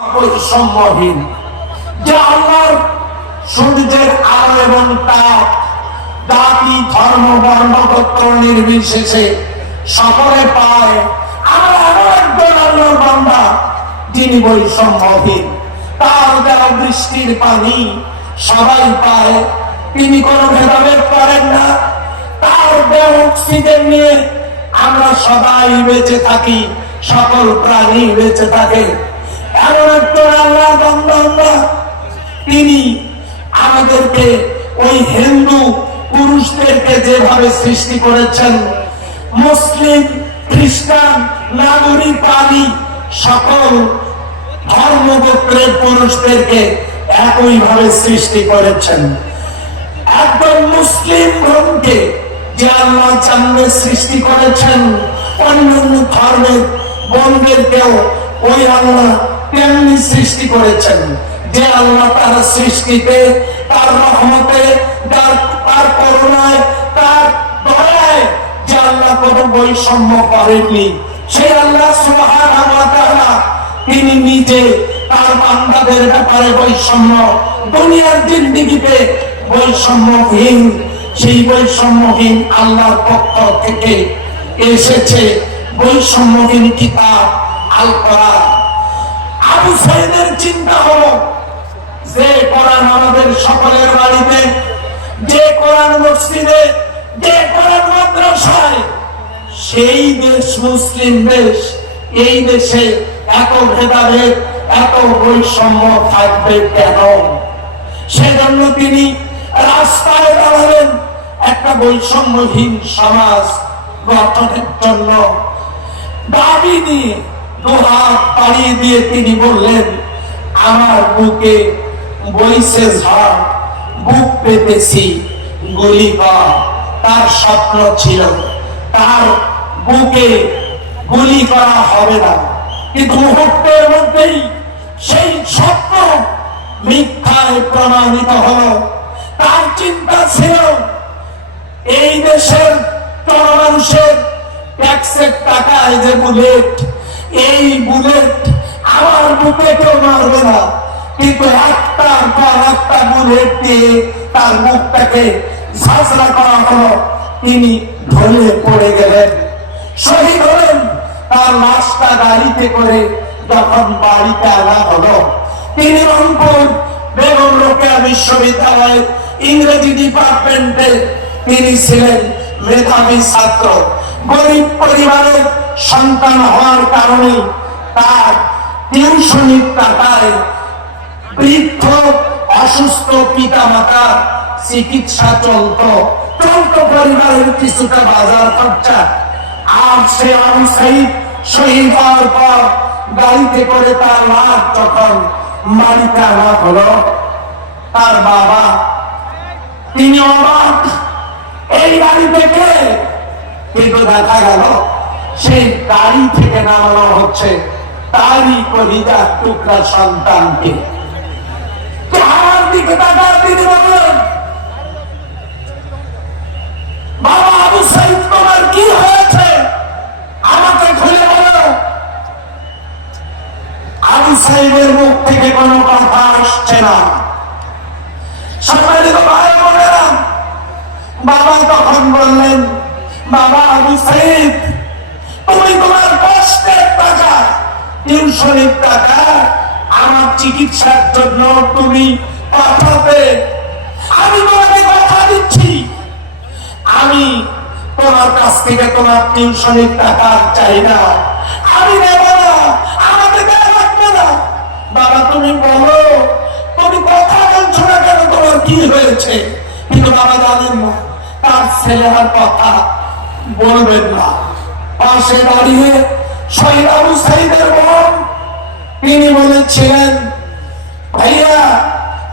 বৈষম্যহীন, যে আল্লাহর সূর্যের আলো এবং তাপ জাতি ধর্ম বর্ণ গোত্র নির্বিশেষে সকলে পায়। আমরা এমন একজন আল্লাহর বান্দা যিনি বৈষম্যহীন, তার দেওয়া বৃষ্টির পানি সবাই পায়, তিনি কোনো ভেদাভেদ করেন না। তার দেওয়া অক্সিজেন নিয়ে আমরা সবাই বেঁচে থাকি, সকল প্রাণী বেঁচে থাকে। এমন একজন আল্লাহ বান্দা আমরা, তিনি আমাদেরকে ওই হিন্দু পুরুষদেরকে যেভাবে সৃষ্টি করেছেন, মুসলিম খ্রিস্টান নাগরিক পালি সকল ধর্মগোত্রের পুরুষদেরকে একইভাবে সৃষ্টি করেছেন। একজন মুসলিম ধর্মকে যে আল্লাহ চাঁদে সৃষ্টি করেছেন, অন্যান্য ধর্মের বোনদেরকেও ওই আল্লাহ তেমনি সৃষ্টি করেছেন। যে আল্লাহ তার সৃষ্টিতে, তার রহমতে, তার করুণায়, তার দয়ায় যে আল্লাহ কোনো বৈষম্য করেননি, সেই আল্লাহ সুবহানাহু ওয়া তাআলা তিনি নিজে তার বান্দাদের ব্যাপারে বৈষম্য, দুনিয়ার জিন্দেগিতে বৈষম্যহীন, সেই বৈষম্যহীন আল্লাহর পক্ষ থেকে এসেছে বৈষম্যহীন কিতাব আল কোরআন। আবু সাইদের চিন্তা হলো যে কোরআন আমাদের সকলের বাড়িতে, যে কোরআন মসজিদে, যে কোরআন মাদ্রাসায়, সেই দেশ মুসলিম দেশ, এই দেশে এত ভেদাভেদ, এত বৈষম্য থাকবে কেন? সেজন্য তিনি রাস্তায় দাঁড়ালেন একটা বৈষম্যহীন সমাজ গঠনের জন্য। দাবি নিয়ে দুহাত পাড়িয়ে দিয়ে তিনি বললেন, আমার বুকে বইছে ঝড়, বুক পেতেছি গুলি কর। তার স্বপ্ন ছিল তার বুকে গুলি করা হবে না, কিন্তু মুহূর্তের মধ্যেই সেই স্বপ্ন মিথ্যায় প্রমাণিত হলো। তার চিন্তা ছিল এই দেশের জনমানুষের ট্যাক্সের টাকায় যে বুলেট, এই বুলেট আমার বুকে কেউ মারবে না, কিন্তু একটার পর একটা বুলেট দিয়ে তার মুখটাকে ঝাঁঝরা করা হলো। তিনি ঢলে পড়ে গেলেন, শহীদ হলেন। তার লাশটা গাড়িতে করে যখন বাড়িতে আনা হলো, তিনি রংপুর বেগম রোকেয়া বিশ্ববিদ্যালয়ের ইংরেজি ডিপার্টমেন্টে তিনি ছিলেন মেধাবী ছাত্র। গরিব পরিবারের সন্তান হওয়ার কারণে তার টিউশনির টাকায় বৃদ্ধ অসুস্থ পিতা মাতার চিকিৎসা চলত পরিবারের কিছুটা বাজার খরচা। আর সে আবু সাইদ শহীদ হওয়ার পর গাড়িতে করে তার লাশ যখন বাড়িতে আনা হলো, তার বাবা তিনি অবাক, এই গাড়ি থেকে, কিন্তু দেখা গেল সেই গাড়ি থেকে নামানো হচ্ছে তারই কলিজার টুকরা সন্তানকে। আমার দিকে তাকা, তিনি বলেন, বাবা আবু সাইদ তোমার কি হয়েছে, আমাকে খুলে বলো। আবু সাইদের মুখ থেকে কোনো কথা আসছে না। সম্মানিত ভাই বোনেরা, বাবা তখন বললেন, বাবা আবু সাইদ, তুমি তোমার কষ্টের টাকা, টিউশনের টাকা আমার চিকিৎসার জন্য তুমি পাঠাবে। আমি তোমাকে কথা দিচ্ছি, আমি তোমার কাছ থেকে তোমার টিউশনের টাকা চাই না, আমি নেব না, আমাকে দেওয়া লাগবে না। বাবা তুমি বলো, তুমি কথা বলছো না কেন, তোমার কি হয়েছে? কিন্তু বাবা জানেন না তার ছেলের কথা বলবেন না। পাশে দাঁড়িয়ে শহীদ আবু সাইদের বোন, তিনি বলেছিলেন, ভাইয়া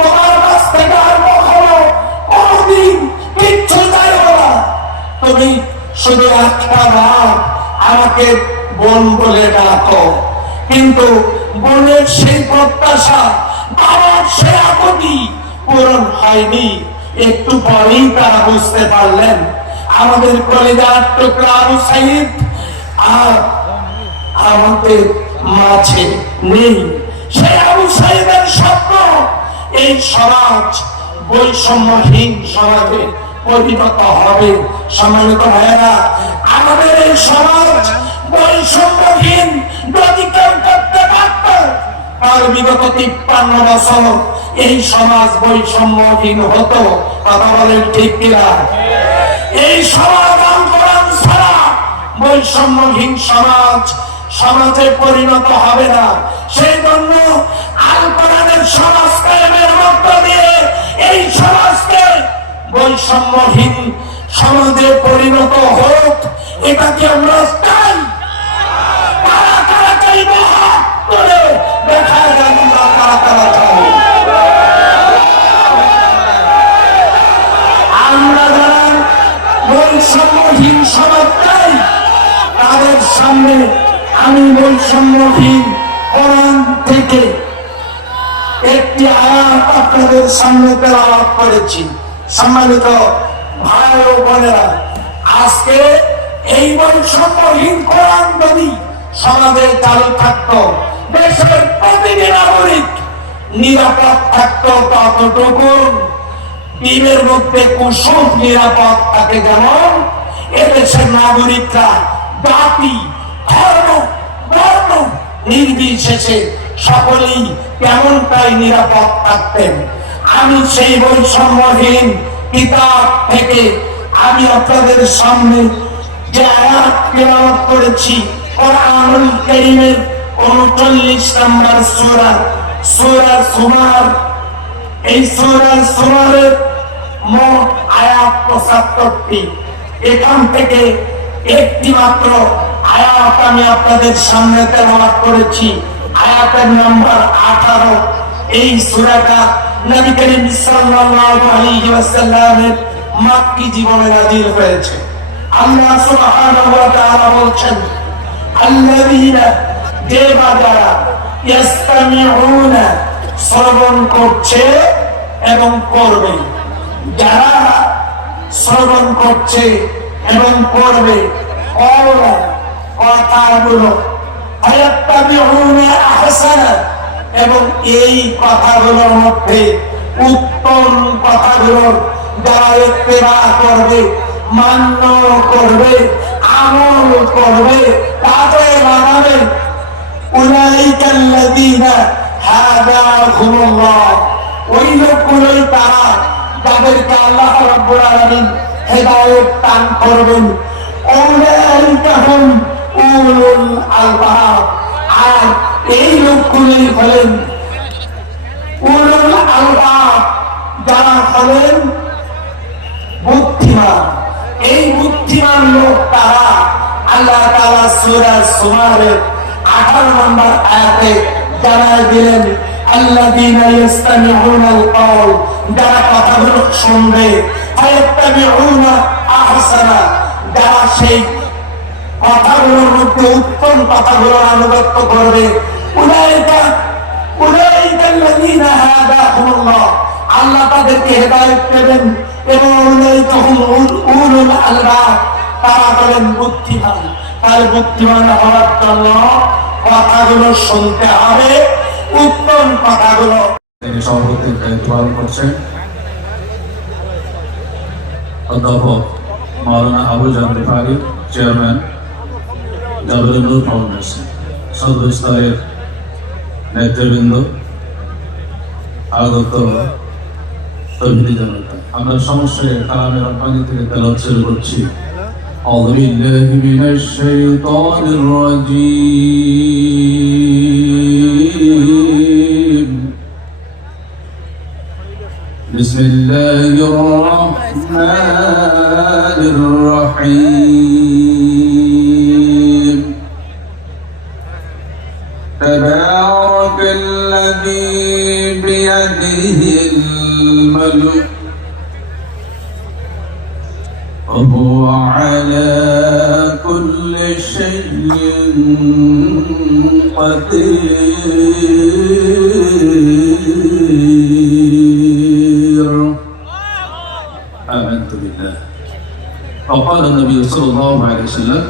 তোমার কাছ থেকে আর কখনো কোনদিন কিচ্ছু চাইব না, তুমি শুধু একটা নাম আমাকে বোন বলে ডাকো। কিন্তু বোনের সেই প্রত্যাশা, বাবার সে আকুতি পূরণ হয়নি। একটু পরেই তারা বুঝতে পারলেন আমাদের কলিজার টুকরা আবু সাইদ আর আমাদের মাঝে নেই। সে এই সমাজ বৈষম্যহীন সমাজে পরিণত হবে। সম্মানিত ভাইয়েরা, আমাদের এই সমাজ বৈষম্যহীন যদি কেউ করতে পারত, তার বিগত 53 বছর এই সমাজ বৈষম্যহীন হতো। কথা বলেন ঠিক কিনা? এই সমাজ আন্দোলন ছাড়া বৈষম্যহীন সমাজে পরিণত হবে না। সেই জন্য আল কোরআনের সমাজ কায়েমের মধ্য দিয়ে এই সমাজকে বৈষম্যহীন সমাজে পরিণত হোক, এটাকে আমরা চাই। কারা কারা চাইব হাত তুলে দেখা যায় আমরা কারা কারা চাই। আমরা যারা বৈষম্যহীন সমাজ চাই, তাদের সামনে আমি বৈষম্যহীন কোরআন থেকে একটি আয়াত আপনাদের সামনে তেলাওয়াত করেছি। সম্মানিত ভাই ও বোনেরা, আজকে এই বৈষম্যহীন কোরআন যদি সমাজে চালু থাকতো, দেশের প্রতিটি নাগরিক নিরাপদ থাকতো ততটুকু টিমের মধ্যে কুসুম নিরাপদ থাকে। যেমন এদেশের নাগরিকরা জাতি, ধর্ম, বর্ণ নির্বিশেষে সকলেই কেমনটাই নিরাপদ থাকতেন। আমি সেই বৈষম্যহীন কিতাব থেকে আমি আপনাদের সামনে যে আয়াত তেলাওয়াত করেছি, কোরআনুল কারীমের 39 নম্বর সূরা সুমার। এই সূরা সুমারের মোট আয়াত 75টি। এখান থেকে একটি মাত্র আয়াত আমি আপনাদের সামনে তেলাওয়াত করেছি, আয়াতের নাম্বার 18। এই সূরাটা নবী করিম সাল্লাল্লাহু আলাইহি ওয়াসাল্লামের মক্কি জীবনে নাযিল হয়েছে। আল্লাহ সুবহানাহু ওয়া তাআলা বলছেন, আল্লাযীনা, যে যারা ইস্তামিউনা, শ্রবণ করছে এবং করবে, যারা শ্রবণ করছে এবং করবে কথাগুলো, ফায়াত্তাবিউনা আহসানা, এবং এই কথাগুলোর মধ্যে উত্তম কথাগুলো যারা ইত্তেবা করবে, মান্য করবে, আমল করবে, তাদের বানাবে, উলাইকাল্লাযীনা হাদাহুমুল্লাহ, ওই লোকগুলোই তারা যাদেরকে আল্লাহ রাব্বুল আলামিন হেদায়েত দান করবেন। উলাইকা হুম উলুল আলবাব, আর এই লোকগুলোই হলেন উলুল আলবাব, যারা হলেন বুদ্ধিমান। এই বুদ্ধিমান লোক তারা। আল্লাহ তাআলা সূরা সুমারের 18 নম্বর আয়াতে জানায় দিলেন, আল্লাযীনা ইস্তামিউনাল কওল, যারা কথাগুলো শুনবে, ফায়াত্তাবিউনা আহসানা, যারা সেই কথাগুলোর মধ্যে উত্তম কথাগুলো আনুগত্য করবে। উলাইকাল্লাযীনা হাদাহুমুল্লাহ, আল্লাহ তাদেরকে হেদায়েত দেবেন। এবং উলাইকা হুম উলুল আলবাব, তারা হলেন বুদ্ধিমান। তার বুদ্ধিমান হওয়ার জন্য কথাগুলো শুনতে হবে, উত্তম কথাগুলো। তিনি সভাপতির দায়িত্ব পালন করছেন অধ্যাপক মাওলানা আবু জাফর রিফাঈ, চেয়ারম্যান জাবেরুল নূর ফাউন্ডেশন, সদস্যদের নেতৃবৃন্দ, আগত তৌহিদি জনতা, আমরা সমস্যা কালামের রব্বানি থেকে তেলাওয়াত শুরু করছি। আউযু বিল্লাহি মিনাশ শাইতানির রাজীম। বিসমিল্লাহির রহমানির রহিম। তাবারাকাল্লাযী বিয়াদিহিল মুলক وهو على كل شيء قدير. آمنت بالله. وقال النبي صلى الله عليه وسلم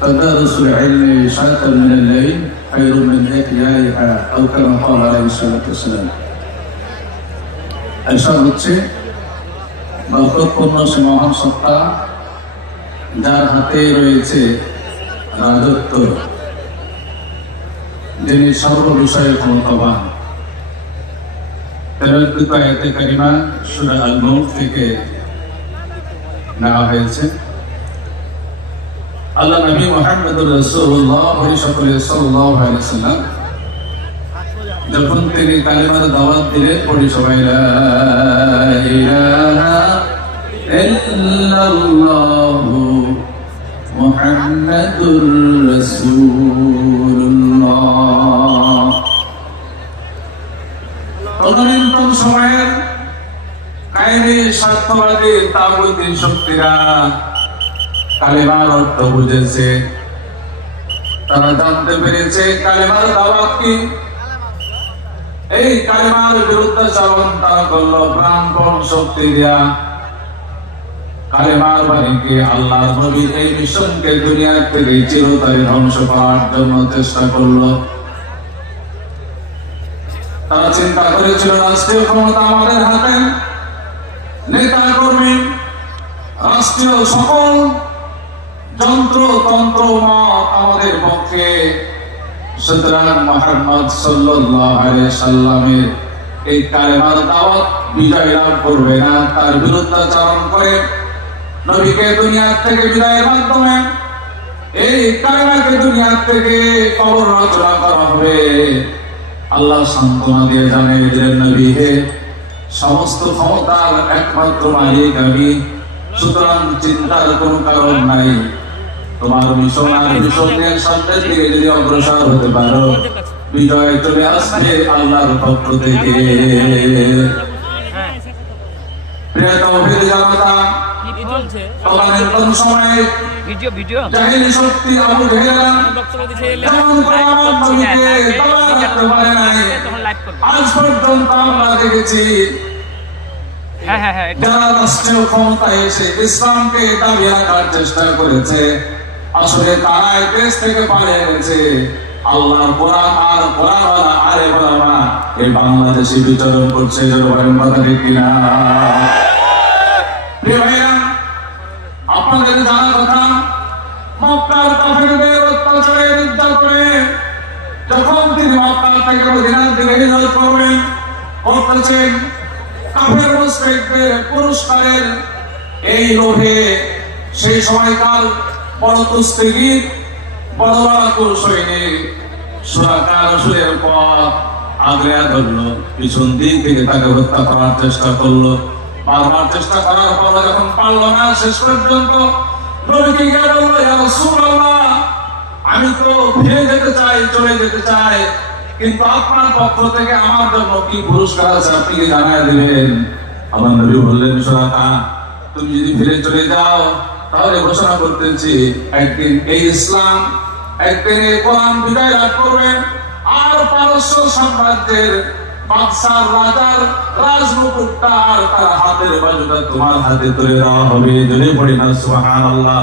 تدارس العلم شاطر من الليل خير من إحيائها، أو كما قال عليه الصلاة والسلام. এসব হচ্ছে বরকতপূর্ণ সে মহান সত্তা যার হাতে রয়েছে রাজত্ব, যিনি সর্ব বিষয়ে ক্ষমতাবান। তেলাওয়াতকৃত আয়াতে কারিমা সূরা আল-মুলক থেকে নেওয়া হয়েছে। আল্লাহ নবী মুহাম্মদুর রাসূলুল্লাহ সাল্লাল্লাহু আলাইহি ওয়াসাল্লাম যখন তিনি কালিমার দাওয়াত দিলেন, পড়ি সবাই লা ইলাহা ইল্লাল্লাহু মুহাম্মাদুর রাসূলুল্লাহ। তদানীন্তন সময়ের কায়েমি স্বার্থবাদী তাগুতি শক্তিরা কালিমার অর্থ বুঝেছে, তারা জানতে পেরেছে কালিমার দাওয়াত কি। এই কালিমার বিরুদ্ধাচরণ তারা করলো প্রাণপণ শক্তি দিয়া। কালিমার বাণীকে আল্লাহর নবীর এই মিশনকে দুনিয়া থেকে চিরতরে ধ্বংস করার জন্য চেষ্টা করলো। তারা চিন্তা করেছিল রাষ্ট্রীয় ক্ষমতা আমাদের হাতে, নেতা কর্মী, রাষ্ট্রীয় সকল যন্ত্র তন্ত্র মত আমাদের পক্ষে। সুতরাং মুহাম্মদ সাল্লাল্লাহু আলাইহি সাল্লামের এই কালেমার দাওয়াত বিজয় লাভ করবে না। তার বিরুদ্ধাচরণ করে নবীকে দুনিয়া থেকে বিদায়ের মাধ্যমে এই কালেমাকে দুনিয়া থেকে কবর রচনা করা হবে। আল্লাহ সান্ত্বনা দিয়ে জানিয়ে দিলেন, নবী হে, সমস্ত ক্ষমতার একমাত্র মালিক আমি, সুতরাং চিন্তার কোনো কারণ নাই। তোমার মিশন আর মিশনের সামনের দিকে যদি অগ্রসর হতে পারো, বিজয় চলে আসবে আল্লাহর পক্ষ থেকে। প্রিয় তাওহীদ জামাতা, তদানীন্তন সময়ে জাহিলি শক্তি আবু জেহেল যেমন করে আমার নবীকে দাওয়াত দিতে পারে নাই, আজ পর্যন্ত আমরা দেখেছি যারা রাষ্ট্রীয় ক্ষমতায় এসে ইসলামকে দাবি রাখার চেষ্টা করেছে, আসলে তারা এই দেশ থেকে পালিয়ে গেছে। আল্লাহর কোরআন আর কোরআনওয়ালা আরে ওলামা এই বাংলাদেশে বিচরণ করছে। জনগণের কথা ঠিক কিনা? প্রিয় ভাইরা, আপনাদের জানা কথা, মক্কার কাফেরদের অত্যাচারে নির্যাতনে যখন তিনি মক্কা থেকে মদিনার দিকে হিজরত করতেছেন, কাফের মুশরিকদের পুরস্কারের এই লোভে সেই সময়কার বড় কুস্তিগীর, বড় বাহাদুর সৈনিক সুরাকা রসুলের পথ আগলে ধরলো, পিছন দিক থেকে তাকে হত্যা করার চেষ্টা করলো। বারবার চেষ্টা করার পর যখন পারল না, শেষ পর্যন্ত নবীকে গিয়ে বলল, ইয়া রাসূলুল্লাহ, আমি তো ফিরে যেতে চাই, চলে যেতে চাই, কিন্তু আপনার পক্ষ থেকে আমার জন্য কি পুরস্কার আছে আপনি কি জানাই দিবেন? আমার নবী বললেন, সুরাকা, তুমি যদি ফিরে চলে যাও তাহলে ঘোষণা করতেছি, একদিন এই ইসলাম, একদিন এই কোরআন বিজয় লাভ করবে, আর পারস্য সাম্রাজ্যের বাদশার রাজার রাজমুকুটটা আর তার হাতের বাজুটা তোমার হাতে তুলে দেওয়া হবে। যদি পড়ি না সুবহানাল্লাহ।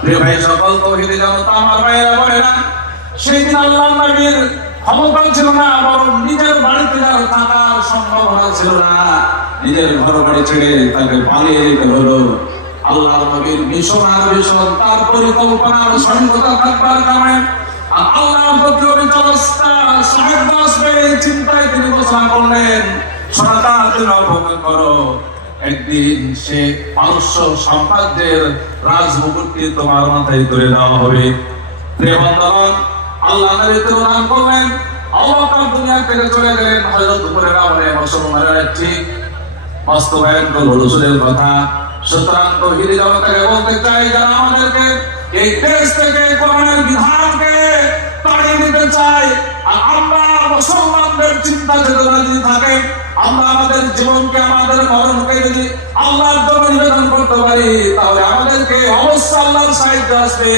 প্রিয় ভাই সকল তাওহীদে জনতা, আমার ভাইরা বোনেরা, সেই দিন আল্লাহর নবীর ক্ষমতা ছিল না, বরং নিজের বাড়িতে যাওয়ার থাকার সম্ভাবনা ছিল না। নিজের ঘর বাড়ি ছেড়ে তাকে পালিয়ে যেতে হলো। আল্লাহর নবীর মিশন আর মিশন, তার পরিকল্পনার সঙ্গতা থাকবার কারণে আল্লাহর প্রতি অবিচলতা সাহায্য আসবে চিন্তায় তিনি ঘোষণা করলেন, সরকার তুমি অপেক্ষা করো, একদিন সে পারস্য সাম্রাজ্যের রাজমুকুটটি তোমার মাথায় তুলে দেওয়া হবে। প্রিয় বান্দাগণ, আল্লাহ নবী প্রদান করলেন, আল্লাহ পাক দুনিয়া থেকে চলে গেলেন। হযরত হুরায়রা বলে, মুসলমানেরা ঠিক বাস্তবায়ন করল রাসূলের কথা। সুতরাং তাওহীদ জগৎকে বলতে চাই, যারা আমাদেরকে এই দেশ থেকে কোরআনের বিধানকে তাড়িয়ে দিতে চাই, আর আমরা মুসলমানদের চিন্তা চেতনা যদি থাকে, আমরা আমাদের জীবনকে, আমাদের মরণকে যদি আল্লাহর জন্য নিবেদন করতে পারি, তাহলে আমাদেরকে অবশ্যই আল্লাহর সাহায্য আসবে।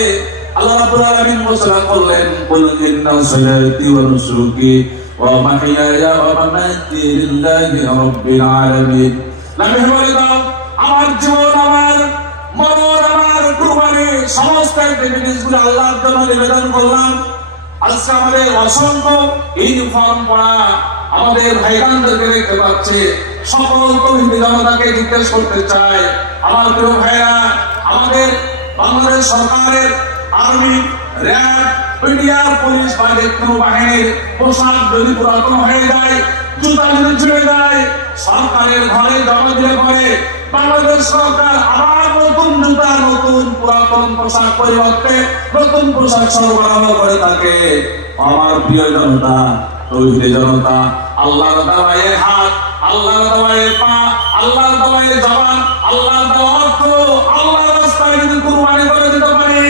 আল্লাহ রাব্বুল আলামিন ঘোষণা করলেন, কুল ইন্না সালাতি ওয়া নুসুকি ওয়া মাহইয়ায়া ওয়া মামাতি লিল্লাহি রাব্বিল আলামিন। নবী বলে দাও, আমার জীবন, আমার মরণ, আমার কুরবানি, সমস্ত জিনিসগুলো আল্লাহর জন্য নিবেদন করলাম। আজকে আমাদের অসংখ্য ইউনিফর্ম পরা আমাদের ভাইরানদেরকে দেখতে পাচ্ছি। সকল তৌহিদি জনতাকে জিজ্ঞেস করতে চাই, আমার প্রিয় ভাইরা, আমাদের বাংলাদেশ সরকারের আর্মি, র্যাব, পিডিআর, পুলিশ বা যে কোনো বাহিনীর পোশাক যদি পুরাতন হয়ে যায়, জুতা যদি ছিঁড়ে যায়, সরকারের ঘরে জমা দিলে পরে বাংলাদেশ সরকার আবার নতুন জুতা, নতুন পুরাতন পোশাক পরিবর্তে নতুন পোশাক সরবরাহ করে থাকে। আমার প্রিয় জনতা, তৌহিদি জনতা, আল্লাহর দাওয়ায়ে হাত, আল্লাহর দাওয়ায়ে পা, আল্লাহর দাওয়ায়ে জবান, আল্লাহর দেওয়া অর্থ আল্লাহর রাস্তায় যদি কুরবানি করে দিতে পারি,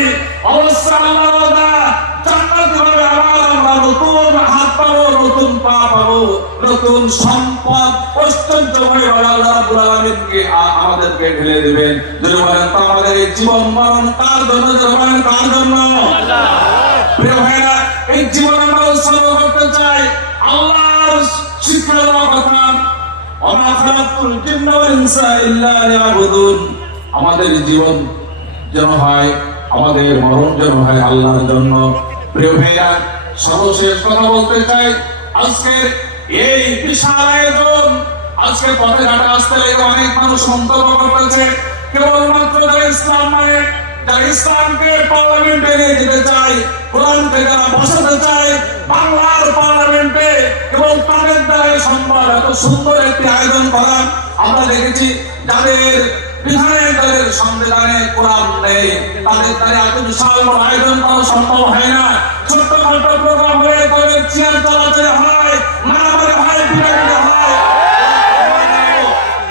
অবশ্যই আল্লাহর ওয়াদা জান্নাতে হবে। আবার আমরা নতুন হাত পাবো, নতুন পা পাবো, নতুন সম্পদ ঐশ্বর্যময় আল্লাহ রাব্বুল আলামিনকে আমাদেরকে ঢেলে দিবেন। যদি বলেন তো আমাদের এই জীবন মরণ কার জন্য? যদি বলেন কার জন্য? প্রিয় ভাইরা, এই জীবন আমরা উৎসর্গ করতে চাই আল্লাহর শিক্ষা দেওয়া কথা, ওমা খালাকতুল জিন্না ওয়াল ইনসা ইল্লা লিয়াবুদুন। আমাদের জীবন যেন হয়, আমাদের মরণ যেন হয় আল্লাহর জন্য। প্রিয় ভাইরা, সর্বশেষ কথা বলতে চাই, আজকে এই বিশাল আয়োজন, আজকে পথে ঘাটে আসতে লেগে অনেক মানুষ মন্তব্য করতেছে কেবলমাত্র যারা ইসলাম মানে, যারা ইসলামকে পার্লামেন্টে নিয়ে যেতে চায়, কোরআনকে যারা বসাতে চায় বাংলার পার্লামেন্টে, এবং তাদের দ্বারা সম্ভব এত সুন্দর একটি আয়োজন করা। আমরা দেখেছি যাদের বিধানের সংবিধানে কোরআন নেই, তাদের দ্বারা এত বিশাল বড় আয়োজন করা সম্ভব হয় না। ছোট্টখাটো প্রোগ্রাম হয়ে তাদের চেয়ার চালাতে হয়, মারামারি হয়, পিটাপিটি হয়।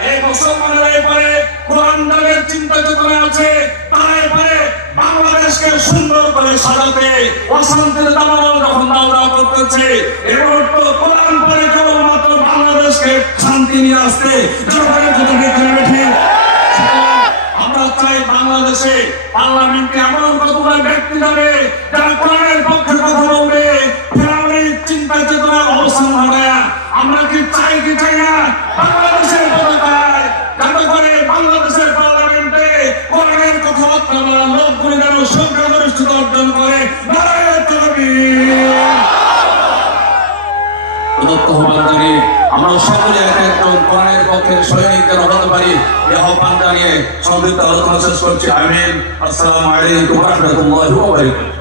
এই মুসলমানেরা এরপরে কোরআন দানের চিন্তা চেতনা আছে, তারা এরপরে বাংলাদেশকে সুন্দর করে সাজাতে অশান্তির দাবানল যখন দাওয়া করতেছে, এবার তো কোরআন পরে কেবলমাত্র বাংলাদেশকে শান্তি নিয়ে আসতে আমরা চাই বাংলাদেশে পার্লামেন্টে এমন কতগুলো ব্যক্তি যাবে যারা কোরআনের পক্ষে কথা বলবে, ফেরাউনের চিন্তা চেতনার অবসান হবে। আমরা কি চাই কি চাই না বাংলাদেশের পতাকায় যাতে করে বাংলাদেশের পার্লামেন্টে কোরআনের কথাবার্তা বলা লোকগুলি যেন সংখ্যাগরিষ্ঠতা অর্জন করে। আমরা সকলে এক একজন কোরআনের পক্ষের সৈনিক যেন হতে পারি, এই আহ্বান জানিয়ে সংযুক্ত আলোচনা শেষ করছি। আমিন। আসসালামু আলাইকুম ওয়া রাহমাতুল্লাহি ওয়া বারাকাতুহু।